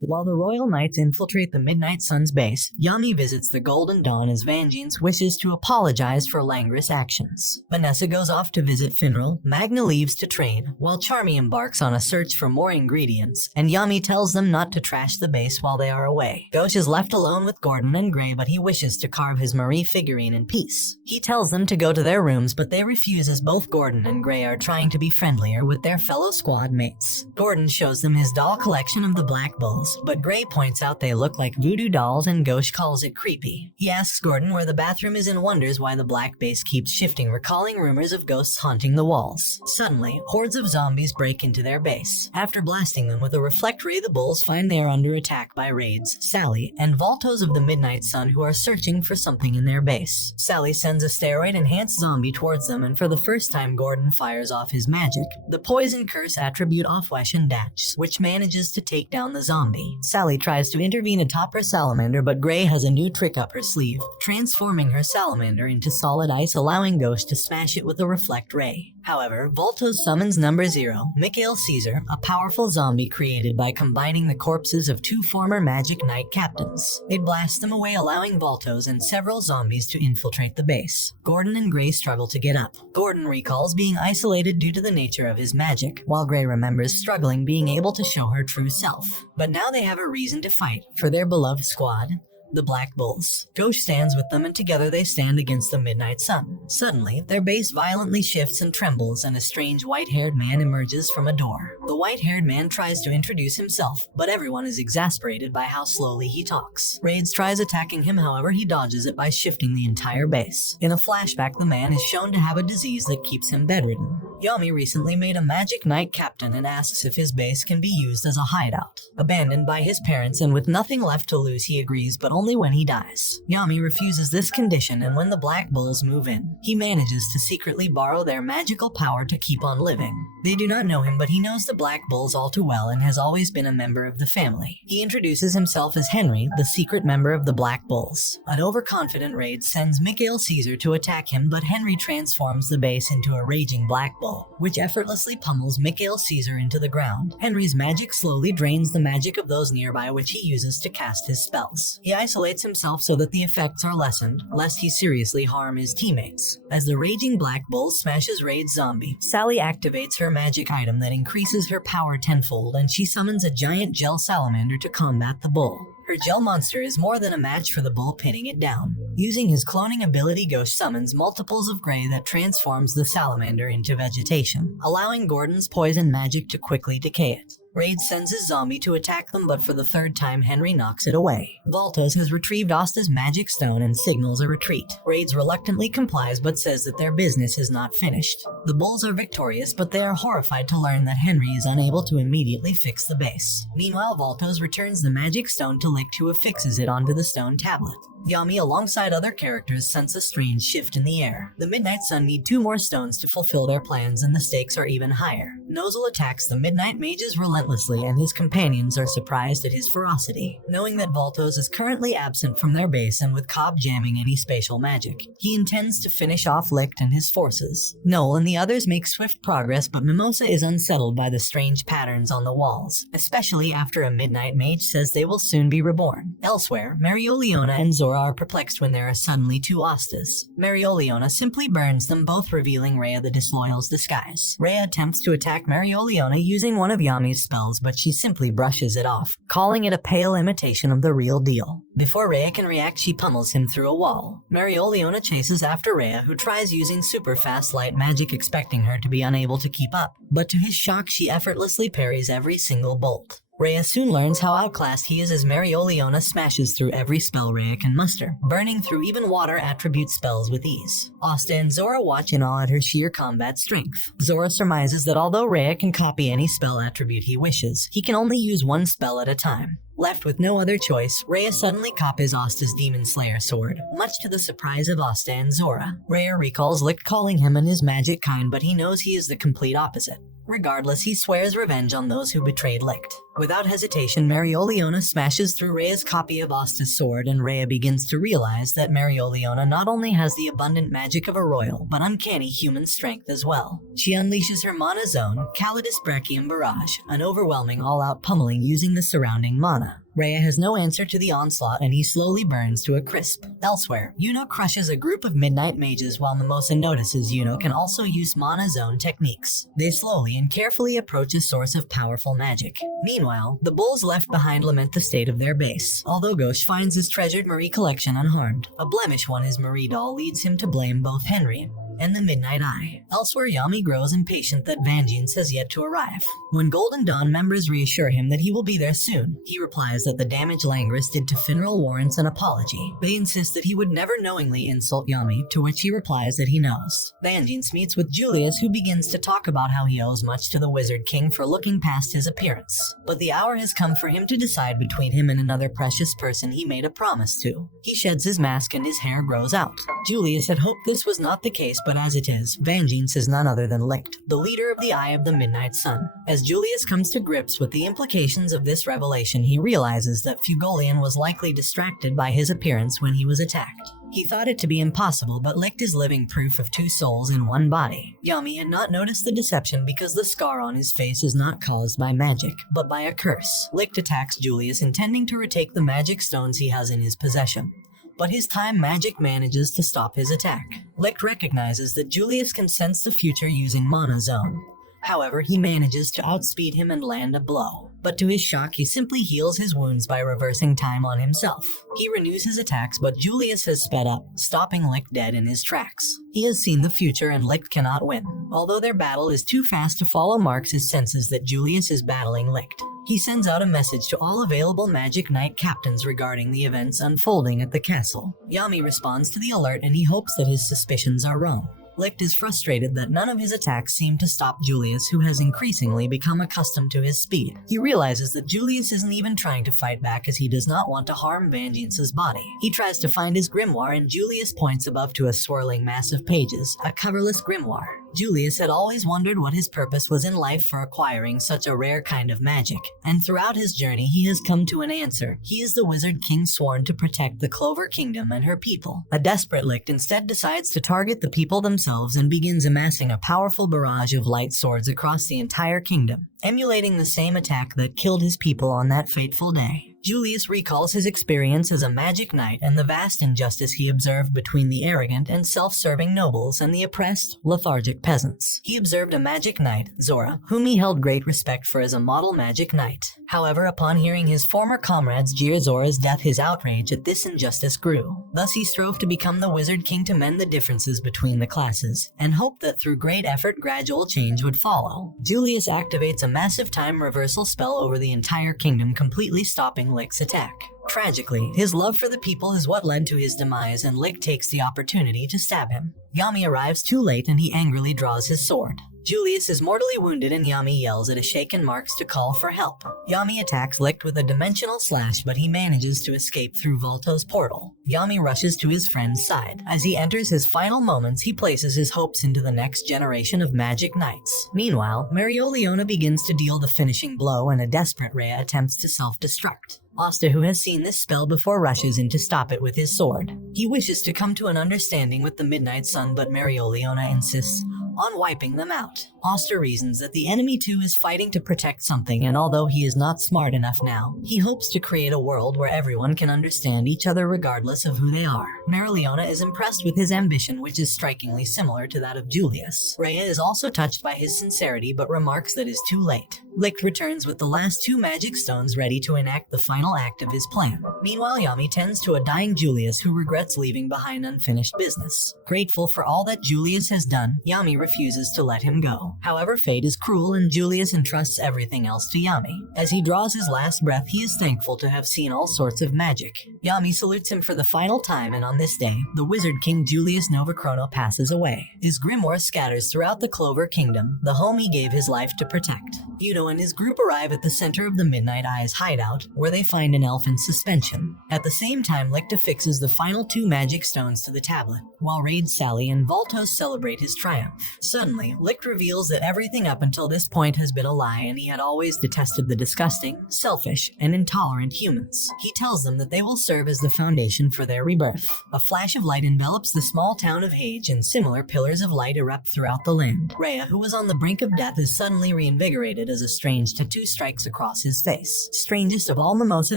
While the Royal Knights infiltrate the Midnight Sun's base, Yami visits the Golden Dawn as Vangeance wishes to apologize for Langris' actions. Vanessa goes off to visit Finral, Magna leaves to train, while Charmy embarks on a search for more ingredients, and Yami tells them not to trash the base while they are away. Gauche is left alone with Gordon and Gray, but he wishes to carve his Marie figurine in peace. He tells them to go to their rooms, but they refuse as both Gordon and Gray are trying to be friendlier with their fellow squad mates. Gordon shows them his doll collection of the Black Bulls, but Gray points out they look like voodoo dolls and Gauche calls it creepy. He asks Gordon where the bathroom is and wonders why the black base keeps shifting, recalling rumors of ghosts haunting the walls. Suddenly, hordes of zombies break into their base. After blasting them with a reflect ray, the Bulls find they are under attack by Raids, Sally, and Voltos of the Midnight Sun, who are searching for something in their base. Sally sends a steroid-enhanced zombie towards them, and for the first time Gordon fires off his magic, the Poison Curse attribute Offwesh and Dash, which manages to take down the zombie. Sally tries to intervene atop her salamander, but Gray has a new trick up her sleeve, transforming her salamander into solid ice, allowing Ghost to smash it with a reflect ray. However, Voltos summons number 0, Mikhail Caesar, a powerful zombie created by combining the corpses of 2 former Magic Knight captains. It blasts them away, allowing Voltos and several zombies to infiltrate the base. Gordon and Gray struggle to get up. Gordon recalls being isolated due to the nature of his magic, while Gray remembers struggling being able to show her true self. But now they have a reason to fight for their beloved squad, the Black Bulls. Ghost stands with them, and together they stand against the Midnight Sun. Suddenly, their base violently shifts and trembles, and a strange white-haired man emerges from a door. The white-haired man tries to introduce himself, but everyone is exasperated by how slowly he talks. Raids tries attacking him, however he dodges it by shifting the entire base. In a flashback, the man is shown to have a disease that keeps him bedridden. Yami recently made a Magic Knight captain and asks if his base can be used as a hideout. Abandoned by his parents and with nothing left to lose, he agrees, but only when he dies. Yami refuses this condition, and when the Black Bulls move in, he manages to secretly borrow their magical power to keep on living. They do not know him, but he knows the Black Bulls all too well and has always been a member of the family. He introduces himself as Henry, the secret member of the Black Bulls. An overconfident Raid sends Mikhail Caesar to attack him, but Henry transforms the base into a raging Black Bull, which effortlessly pummels Mikhail Caesar into the ground. Henry's magic slowly drains the magic of those nearby, which he uses to cast his spells. He isolates himself so that the effects are lessened, lest he seriously harm his teammates. As the raging Black Bull smashes Raid's zombie, Sally activates her magic item that increases her power tenfold, and she summons a giant gel salamander to combat the bull. Her gel monster is more than a match for the bull, pinning it down. Using his cloning ability, Ghost summons multiples of Gray that transforms the salamander into vegetation, allowing Gordon's poison magic to quickly decay it. Raid sends his zombie to attack them, but for the 3rd time, Henry knocks it away. Voltos has retrieved Asta's magic stone and signals a retreat. Raids reluctantly complies, but says that their business is not finished. The Bulls are victorious, but they are horrified to learn that Henry is unable to immediately fix the base. Meanwhile, Voltos returns the magic stone to Lick, who affixes it onto the stone tablet. Yami, alongside other characters, sense a strange shift in the air. The Midnight Sun need 2 more stones to fulfill their plans, and the stakes are even higher. Nozel attacks the Midnight Mages relentlessly, and his companions are surprised at his ferocity. Knowing that Voltos is currently absent from their base and with Cobb jamming any spatial magic, he intends to finish off Licht and his forces. Noel and the others make swift progress, but Mimosa is unsettled by the strange patterns on the walls, especially after a Midnight Mage says they will soon be reborn. Elsewhere, Marioliona and Zora are perplexed when there are suddenly 2 Astas. Marioliona simply burns them, both revealing Rhea the Disloyal's disguise. Rhea attempts to attack Marioliona using one of Yami's spells, but she simply brushes it off, calling it a pale imitation of the real deal. Before Rhea can react, she pummels him through a wall. Marioliona chases after Rhea, who tries using super fast light magic, expecting her to be unable to keep up, but to his shock, she effortlessly parries every single bolt. Rhea soon learns how outclassed he is as Marioliona smashes through every spell Rhea can muster, burning through even water attribute spells with ease. Asta and Zora watch in awe at her sheer combat strength. Zora surmises that although Rhea can copy any spell attribute he wishes, he can only use one spell at a time. Left with no other choice, Rhea suddenly copies Asta's Demon Slayer sword, much to the surprise of Asta and Zora. Rhea recalls Licht calling him and his magic kind, but he knows he is the complete opposite. Regardless, he swears revenge on those who betrayed Licht. Without hesitation, Marioliona smashes through Rhea's copy of Asta's sword, and Rhea begins to realize that Marioliona not only has the abundant magic of a royal, but uncanny human strength as well. She unleashes her mana zone, Calidus Brachium Barrage, an overwhelming all-out pummeling using the surrounding mana. Rhea has no answer to the onslaught, and he slowly burns to a crisp. Elsewhere, Yuno crushes a group of midnight mages, while Mimosa notices Yuno can also use mana zone techniques. They slowly and carefully approach a source of powerful magic. Meanwhile, the bulls left behind lament the state of their base. Although Ghosh finds his treasured Marie collection unharmed, a blemish on his Marie doll leads him to blame both Henry and the Midnight Eye. Elsewhere, Yami grows impatient that Vangeance has yet to arrive. When Golden Dawn members reassure him that he will be there soon, he replies that the damage Langris did to Finral warrants an apology. They insist that he would never knowingly insult Yami, to which he replies that he knows. Vangeance meets with Julius, who begins to talk about how he owes much to the Wizard King for looking past his appearance. But the hour has come for him to decide between him and another precious person he made a promise to. He sheds his mask and his hair grows out. Julius had hoped this was not the case, but as it is, Vangeance is none other than Licht, the leader of the Eye of the Midnight Sun. As Julius comes to grips with the implications of this revelation, he realizes that Fugolian was likely distracted by his appearance when he was attacked. He thought it to be impossible, but Licht is living proof of two souls in one body. Yami had not noticed the deception because the scar on his face is not caused by magic, but by a curse. Licht attacks Julius, intending to retake the magic stones he has in his possession. But his time magic manages to stop his attack. Licht recognizes that Julius can sense the future using Mana Zone. However, he manages to outspeed him and land a blow. But to his shock, he simply heals his wounds by reversing time on himself. He renews his attacks, but Julius has sped up, stopping Licht dead in his tracks. He has seen the future, and Licht cannot win. Although their battle is too fast to follow, Marks senses that Julius is battling Licht. He sends out a message to all available Magic Knight captains regarding the events unfolding at the castle. Yami responds to the alert, and he hopes that his suspicions are wrong. Licht is frustrated that none of his attacks seem to stop Julius, who has increasingly become accustomed to his speed. He realizes that Julius isn't even trying to fight back, as he does not want to harm Vangeance's body. He tries to find his grimoire, and Julius points above to a swirling mass of pages, a coverless grimoire. Julius had always wondered what his purpose was in life for acquiring such a rare kind of magic, and throughout his journey he has come to an answer. He is the Wizard King sworn to protect the Clover Kingdom and her people. A desperate Licht instead decides to target the people themselves and begins amassing a powerful barrage of light swords across the entire kingdom, emulating the same attack that killed his people on that fateful day. Julius recalls his experience as a magic knight and the vast injustice he observed between the arrogant and self-serving nobles and the oppressed, lethargic peasants. He observed a magic knight, Zora, whom he held great respect for as a model magic knight. However, upon hearing his former comrades jeer Zora's death, his outrage at this injustice grew. Thus he strove to become the Wizard King to mend the differences between the classes, and hoped that through great effort gradual change would follow. Julius activates a massive time reversal spell over the entire kingdom, completely stopping Licht's attack. Tragically, his love for the people is what led to his demise, and Licht takes the opportunity to stab him. Yami arrives too late, and he angrily draws his sword. Julius is mortally wounded, and Yami yells at a shaken Marks to call for help. Yami attacks Licht with a dimensional slash, but he manages to escape through Volto's portal. Yami rushes to his friend's side. As he enters his final moments, he places his hopes into the next generation of magic knights. Meanwhile, Marioliona begins to deal the finishing blow, and a desperate Rhea attempts to self-destruct. Asta, who has seen this spell before, rushes in to stop it with his sword. He wishes to come to an understanding with the Midnight Sun, but Marioliona insists on wiping them out. Asta reasons that the enemy too is fighting to protect something, and although he is not smart enough now, he hopes to create a world where everyone can understand each other regardless of who they are. Marioliona is impressed with his ambition, which is strikingly similar to that of Julius. Rhea is also touched by his sincerity, but remarks that is too late. Licht returns with the last two magic stones ready to enact the final act of his plan. Meanwhile, Yami tends to a dying Julius who regrets leaving behind unfinished business. Grateful for all that Julius has done, Yami refuses to let him go. However, fate is cruel, and Julius entrusts everything else to Yami. As he draws his last breath, he is thankful to have seen all sorts of magic. Yami salutes him for the final time, and on this day, the Wizard King Julius Novachrono passes away. His grimoire scatters throughout the Clover Kingdom, the home he gave his life to protect. Yuno and his group arrive at the center of the Midnight Eye's hideout, where they find an elf in suspension. At the same time, Licht affixes the final two magic stones to the tablet, while Raid Sally and Voltos celebrate his triumph. Suddenly, Licht reveals that everything up until this point has been a lie and he had always detested the disgusting, selfish, and intolerant humans. He tells them that they will serve as the foundation for their rebirth. A flash of light envelops the small town of Hage and similar pillars of light erupt throughout the land. Rhea, who was on the brink of death, is suddenly reinvigorated as a strange tattoo strikes across his face. Strangest of all, Mimosa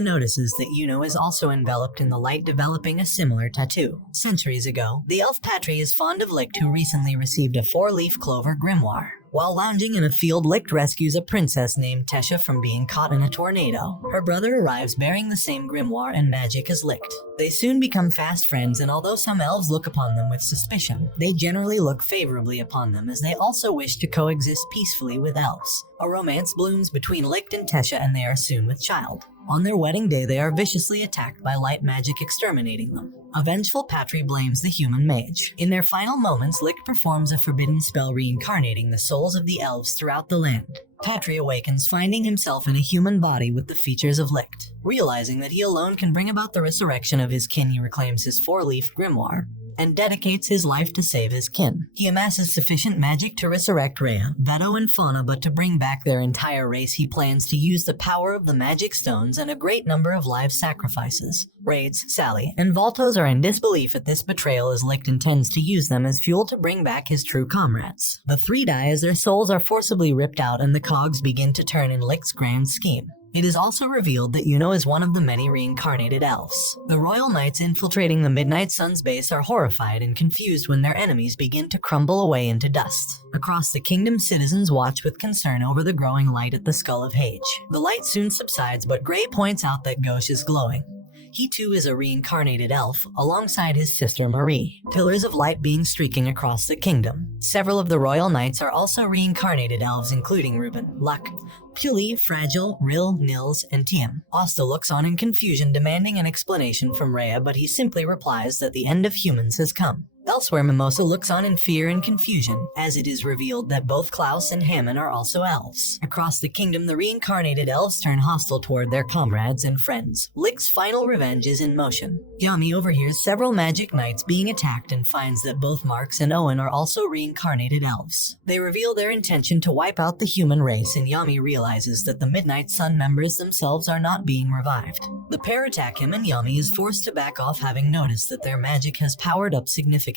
notices that Yuno is also enveloped in the light, developing a similar tattoo. Centuries ago, the elf Patry is fond of Licht, who recently received a 4-leaf clover grimoire. While lounging in a field, Licht rescues a princess named Tesha from being caught in a tornado. Her brother arrives bearing the same grimoire and magic as Licht. They soon become fast friends, and although some elves look upon them with suspicion, they generally look favorably upon them as they also wish to coexist peacefully with elves. A romance blooms between Licht and Tesha, and they are soon with child. On their wedding day, they are viciously attacked by light magic, exterminating them. A vengeful Patry blames the human mage. In their final moments, Licht performs a forbidden spell reincarnating the souls of the elves throughout the land. Patry awakens, finding himself in a human body with the features of Licht. Realizing that he alone can bring about the resurrection of his kin, he reclaims his 4-leaf grimoire and dedicates his life to save his kin. He amasses sufficient magic to resurrect Rhea, Veto, and Fauna, but to bring back their entire race, he plans to use the power of the magic stones and a great number of live sacrifices. Raids, Sally, and Voltos are in disbelief at this betrayal, as Licht intends to use them as fuel to bring back his true comrades. The three die as their souls are forcibly ripped out and the cogs begin to turn in Licht's grand scheme. It is also revealed that Yuno is one of the many reincarnated elves. The Royal Knights infiltrating the Midnight Sun's base are horrified and confused when their enemies begin to crumble away into dust. Across the kingdom, citizens watch with concern over the growing light at the skull of Hage. The light soon subsides, but Gray points out that Gauche is glowing. He too is a reincarnated elf, alongside his sister Marie. Pillars of light being streaking across the kingdom. Several of the royal knights are also reincarnated elves, including Ruben, Luck, Puli, Fragile, Rill, Nils, and Tiem. Asta looks on in confusion, demanding an explanation from Rhea, but he simply replies that the end of humans has come. Elsewhere, Mimosa looks on in fear and confusion, as it is revealed that both Klaus and Hammond are also elves. Across the kingdom, the reincarnated elves turn hostile toward their comrades and friends. Licht's final revenge is in motion. Yami overhears several magic knights being attacked and finds that both Marks and Owen are also reincarnated elves. They reveal their intention to wipe out the human race, and Yami realizes that the Midnight Sun members themselves are not being revived. The pair attack him, and Yami is forced to back off, having noticed that their magic has powered up significantly.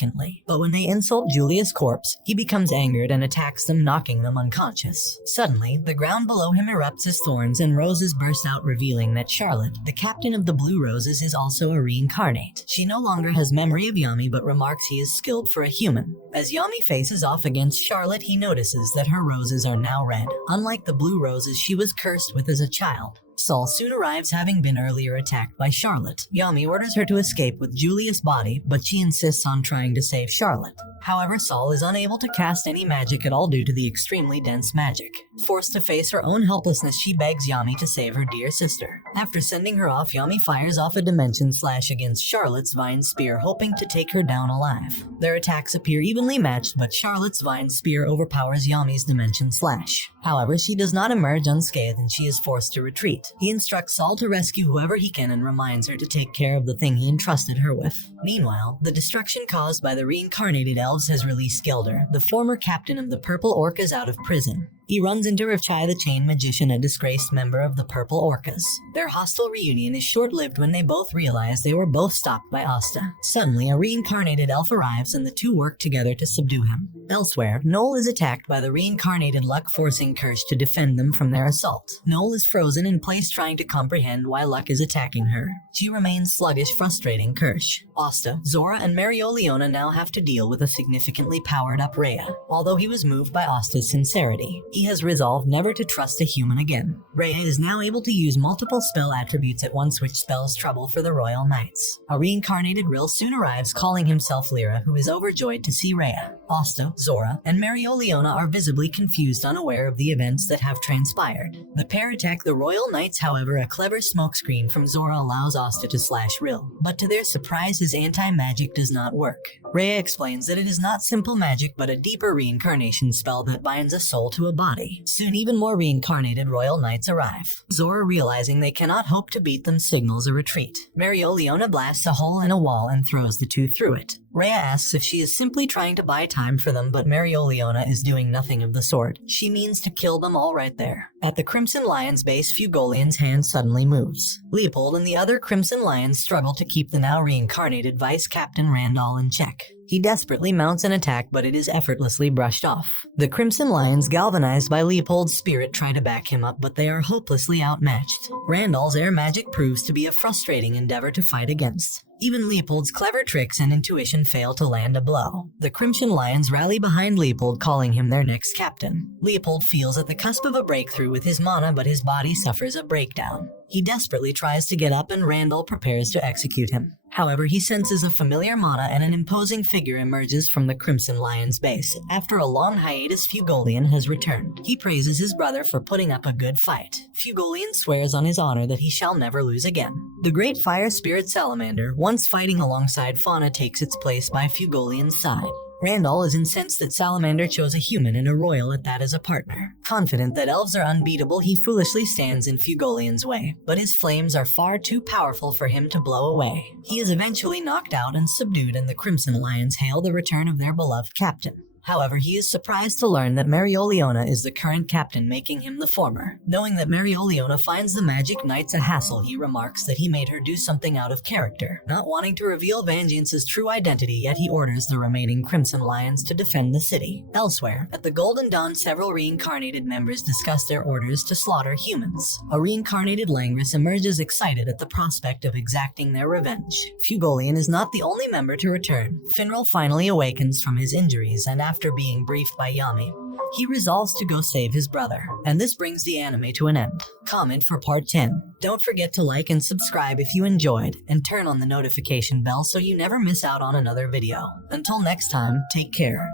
But when they insult Julius' corpse, he becomes angered and attacks them, knocking them unconscious. Suddenly, the ground below him erupts as thorns and roses burst out, revealing that Charlotte, the captain of the Blue Roses, is also a reincarnate. She no longer has memory of Yami, but remarks he is skilled for a human. As Yami faces off against Charlotte, he notices that her roses are now red. Unlike the blue roses she was cursed with as a child. Saul soon arrives, having been earlier attacked by Charlotte. Yami orders her to escape with Julius' body, but she insists on trying to save Charlotte. However, Saul is unable to cast any magic at all due to the extremely dense magic. Forced to face her own helplessness, she begs Yami to save her dear sister. After sending her off, Yami fires off a dimension slash against Charlotte's vine spear, hoping to take her down alive. Their attacks appear evenly matched, but Charlotte's vine spear overpowers Yami's dimension slash. However, she does not emerge unscathed and she is forced to retreat. He instructs Saul to rescue whoever he can and reminds her to take care of the thing he entrusted her with. Meanwhile, the destruction caused by the reincarnated elves has released Gelder, the former captain of the Purple Orcas, out of prison. He runs into Rivchai the Chain Magician, a disgraced member of the Purple Orcas. Their hostile reunion is short-lived when they both realize they were both stopped by Asta. Suddenly, a reincarnated elf arrives and the two work together to subdue him. Elsewhere, Noel is attacked by the reincarnated Luck, forcing Kirsch to defend them from their assault. Noel is frozen in place, trying to comprehend why Luck is attacking her. She remains sluggish, frustrating Kirsch. Asta, Zora, and Marioliona now have to deal with a significantly powered-up Rhea. Although he was moved by Asta's sincerity, he has resolved never to trust a human again. Rhea is now able to use multiple spell attributes at once, which spells trouble for the Royal Knights. A reincarnated Rill soon arrives, calling himself Lyra, who is overjoyed to see Rhea. Asta, Zora, and Marioliona are visibly confused, unaware of the events that have transpired. The pair attack the Royal Knights, however, a clever smokescreen from Zora allows Asta to slash Rill, but to their surprise his anti-magic does not work. Rhea explains that it is not simple magic but a deeper reincarnation spell that binds a soul to a body. Soon even more reincarnated Royal Knights arrive. Zora, realizing they cannot hope to beat them, signals a retreat. Marioliona blasts a hole in a wall and throws the two through it. Rhea asks if she is simply trying to buy time for them, but Marioliona is doing nothing of the sort. She means to kill them all right there. At the Crimson Lion's base, Fugolian's hand suddenly moves. Leopold and the other Crimson Lions struggle to keep the now reincarnated Vice Captain Randall in check. He desperately mounts an attack, but it is effortlessly brushed off. The Crimson Lions, galvanized by Leopold's spirit, try to back him up, but they are hopelessly outmatched. Randall's air magic proves to be a frustrating endeavor to fight against. Even Leopold's clever tricks and intuition fail to land a blow. The Crimson Lions rally behind Leopold, calling him their next captain. Leopold feels at the cusp of a breakthrough with his mana, but his body suffers a breakdown. He desperately tries to get up, and Randall prepares to execute him. However, he senses a familiar mana, and an imposing figure emerges from the Crimson Lion's base. After a long hiatus, Fugolian has returned. He praises his brother for putting up a good fight. Fugolian swears on his honor that he shall never lose again. The great fire spirit Salamander, once fighting alongside Fauna, takes its place by Fugolian's side. Randall is incensed that Salamander chose a human and a royal at that as a partner. Confident that elves are unbeatable, he foolishly stands in Fugolian's way, but his flames are far too powerful for him to blow away. He is eventually knocked out and subdued, and the Crimson Lions hail the return of their beloved captain. However, he is surprised to learn that Marioliona is the current captain, making him the former. Knowing that Marioliona finds the Magic Knights a hassle, he remarks that he made her do something out of character. Not wanting to reveal Vengeance's true identity, yet he orders the remaining Crimson Lions to defend the city. Elsewhere, at the Golden Dawn, several reincarnated members discuss their orders to slaughter humans. A reincarnated Langris emerges, excited at the prospect of exacting their revenge. Fugolian is not the only member to return. Finral finally awakens from his injuries, and after being briefed by Yami, he resolves to go save his brother. And this brings the anime to an end. Comment for part 10. Don't forget to like and subscribe if you enjoyed, and turn on the notification bell so you never miss out on another video. Until next time, take care.